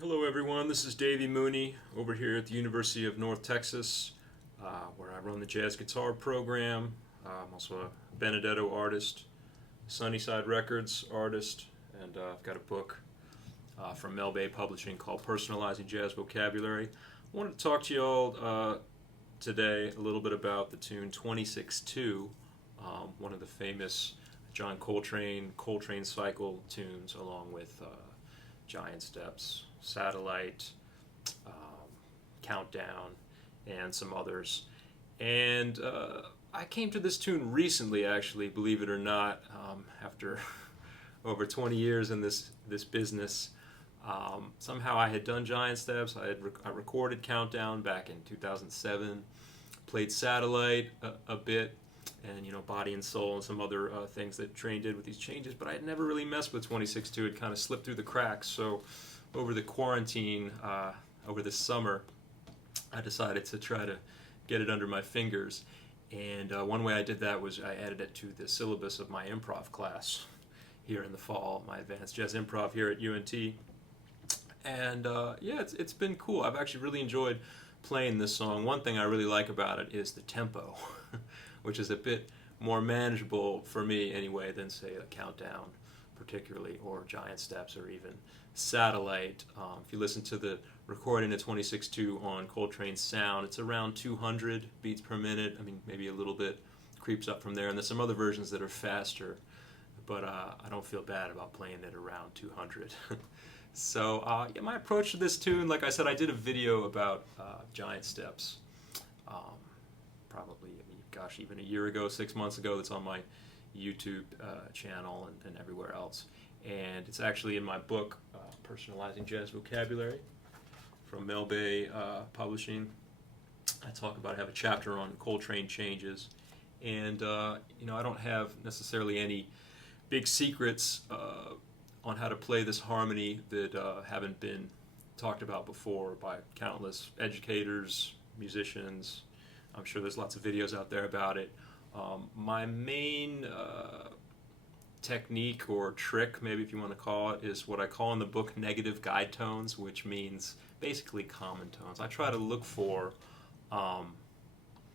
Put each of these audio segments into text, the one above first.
Hello everyone, this is Davy Mooney over here at the University of North Texas, where I run the jazz guitar program. I'm also a Benedetto artist, Sunnyside Records artist, and I've got a book from Mel Bay Publishing called Personalizing Jazz Vocabulary. I wanted to talk to you all today a little bit about the tune 26-2, one of the famous John Coltrane cycle tunes, along with Giant Steps, Satellite, Countdown, and some others. And I came to this tune recently, actually, believe it or not, after over 20 years in this business. Somehow I had done Giant Steps. I recorded Countdown back in 2007, played Satellite a bit, and Body and Soul and some other things that Train did with these changes, but I had never really messed with 26-2. It kind of slipped through the cracks. So over the quarantine, over the summer, I decided to try to get it under my fingers. And one way I did that was I added it to the syllabus of my improv class here in the fall, my advanced jazz improv here at UNT. And yeah, it's been cool. I've actually really enjoyed playing this song. One thing I really like about it is the tempo, which is a bit more manageable for me anyway than, say, a Countdown particularly, or Giant Steps, or even Satellite. If you listen to the recording of 26-2 on Coltrane's Sound, it's around 200 beats per minute. I mean, maybe a little bit creeps up from there, and there's some other versions that are faster, but I don't feel bad about playing it around 200. So yeah, my approach to this tune, like I said, I did a video about Giant Steps, probably, gosh, even a year ago, 6 months ago. That's on my YouTube channel and everywhere else. And it's actually in my book, Personalizing Jazz Vocabulary, from Mel Bay Publishing. I talk about, I have a chapter on Coltrane changes. And, I don't have necessarily any big secrets on how to play this harmony that haven't been talked about before by countless educators, musicians. I'm sure there's lots of videos out there about it. My main technique or trick, maybe if you want to call it, is what I call in the book negative guide tones, which means basically common tones. I try to look for,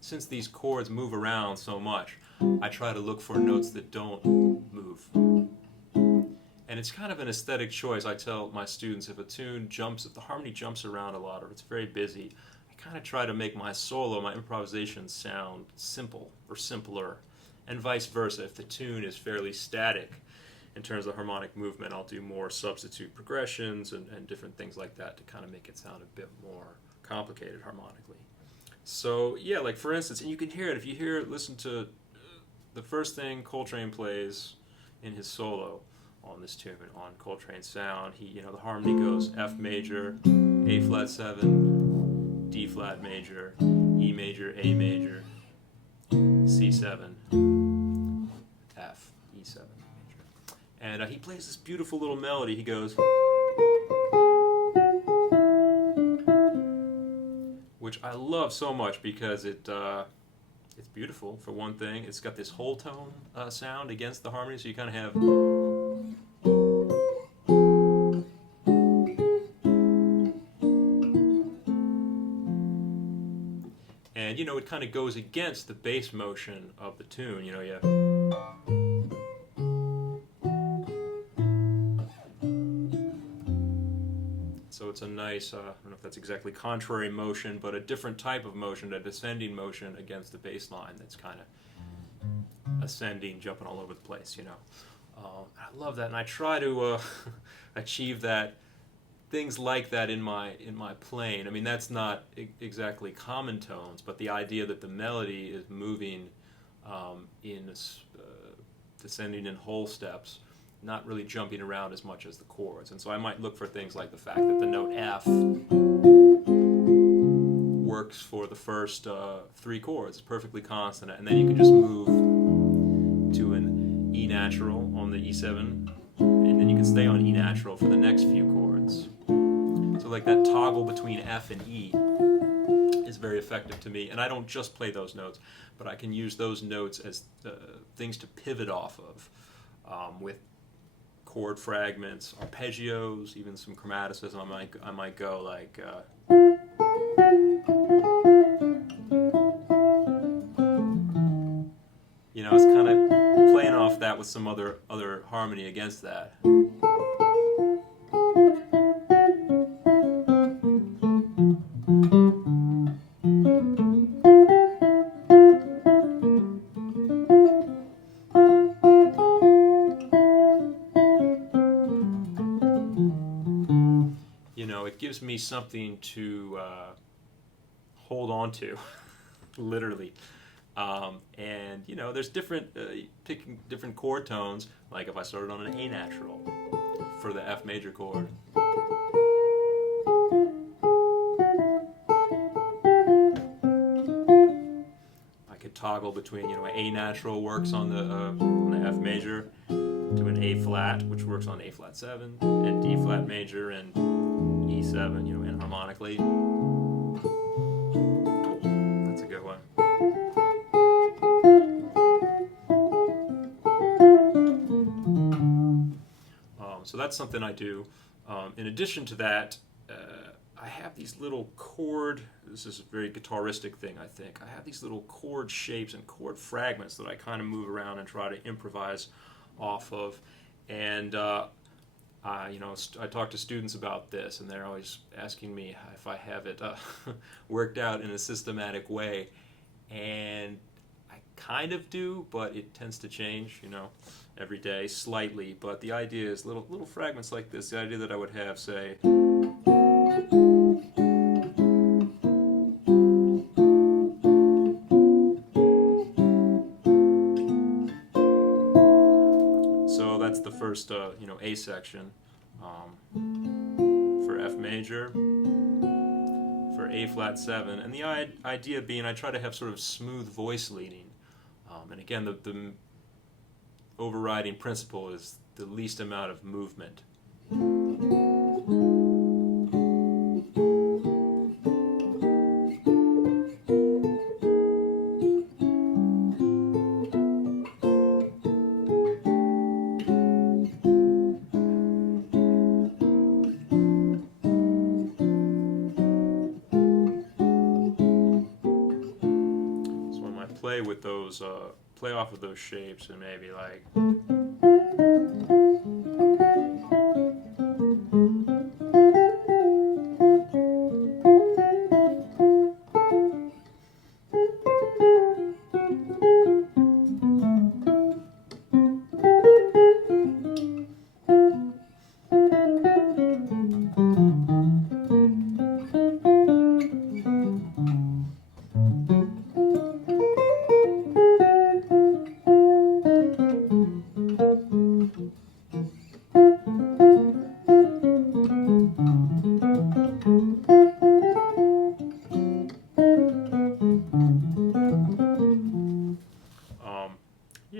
since these chords move around so much, I try to look for notes that don't move. And it's kind of an aesthetic choice. I tell my students, if the harmony jumps around a lot or it's very busy, I kind of try to make my solo, my improvisation sound simple or simpler, and vice versa. If the tune is fairly static in terms of harmonic movement, I'll do more substitute progressions and different things like that to kind of make it sound a bit more complicated harmonically. So yeah, like for instance, and you can hear it, if you listen to the first thing Coltrane plays in his solo on this tune, on Coltrane's Sound, the harmony goes F major, A flat 7, D flat major, E major, A major, C7, F, E7 major. And he plays this beautiful little melody. He goes, which I love so much because it's beautiful, for one thing. It's got this whole tone sound against the harmony, so you kind of have... And, it kind of goes against the bass motion of the tune. You have... So it's a nice, I don't know if that's exactly contrary motion, but a different type of motion, a descending motion against the bass line that's kind of ascending, jumping all over the place, I love that, and I try to achieve that, things like that in my playing. I mean, that's not exactly common tones, but the idea that the melody is moving in descending in whole steps, not really jumping around as much as the chords. And so I might look for things like the fact that the note F works for the first 3 chords. It's perfectly consonant, and then you can just move to an E natural on the E7, and then you can stay on E natural for the next few chords. So like that toggle between F and E is very effective to me. And I don't just play those notes, but I can use those notes as things to pivot off of with chord fragments, arpeggios, even some chromaticism. I might go like. It's kind of playing off that with some other harmony against that. It gives me something to hold on to, literally. And there's different picking different chord tones. Like if I started on an A natural for the F major chord, I could toggle between A natural works on the F major to an A flat, which works on A flat 7, and D flat major and E7, enharmonically. That's a good one. So that's something I do. In addition to that, I have these little chord, this is a very guitaristic thing, I think. I have these little chord shapes and chord fragments that I kind of move around and try to improvise off of. And I talk to students about this, and they're always asking me if I have it worked out in a systematic way. And I kind of do, but it tends to change, every day slightly. But the idea is little fragments like this. The idea that I would have, say, so that's the first A section for F major, for A flat 7, and the idea being I try to have sort of smooth voice leading, and again the overriding principle is the least amount of movement. So when I play with those, play off of those shapes and maybe like.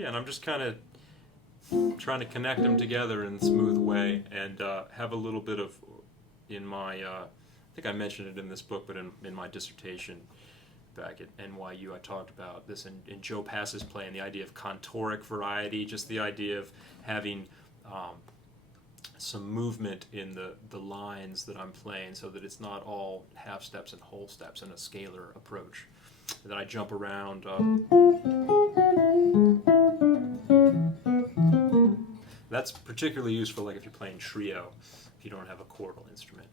And I'm just kind of trying to connect them together in a smooth way, and have a little bit of, in my, I think I mentioned it in this book, but in my dissertation back at NYU, I talked about this in Joe Pass's playing, the idea of Contouric Variety, just the idea of having some movement in the lines that I'm playing so that it's not all half steps and whole steps in a scalar approach. And then I jump around. That's particularly useful like if you're playing trio, if you don't have a chordal instrument.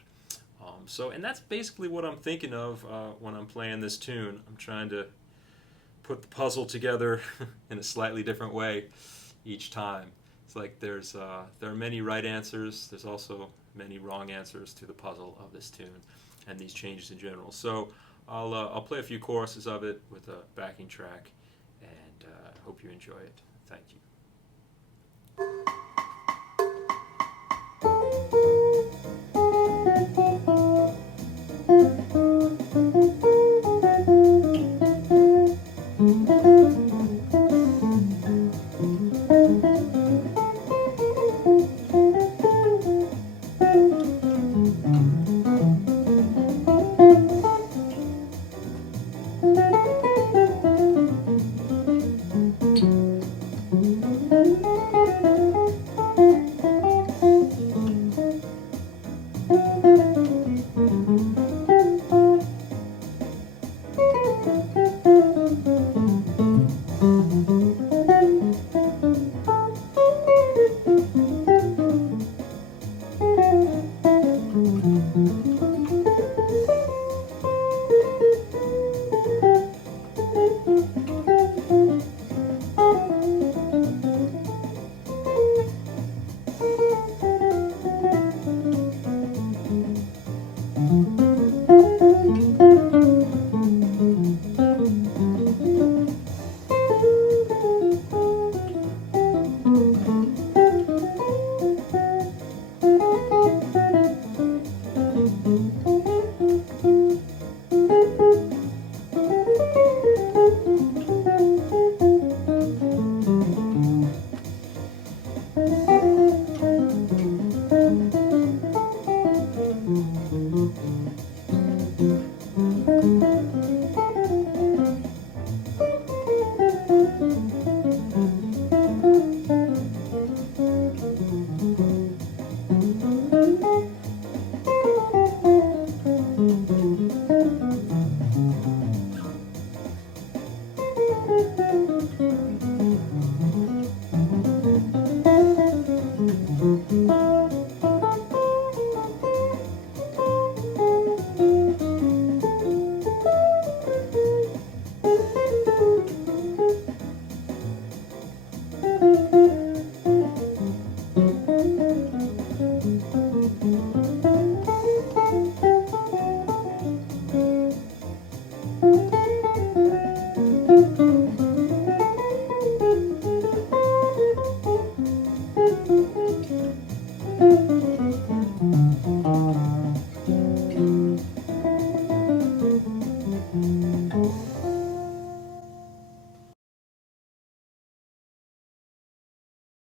And that's basically what I'm thinking of when I'm playing this tune. I'm trying to put the puzzle together in a slightly different way each time. It's like there are many right answers. There's also many wrong answers to the puzzle of this tune and these changes in general. So I'll play a few choruses of it with a backing track, and hope you enjoy it. Thank you.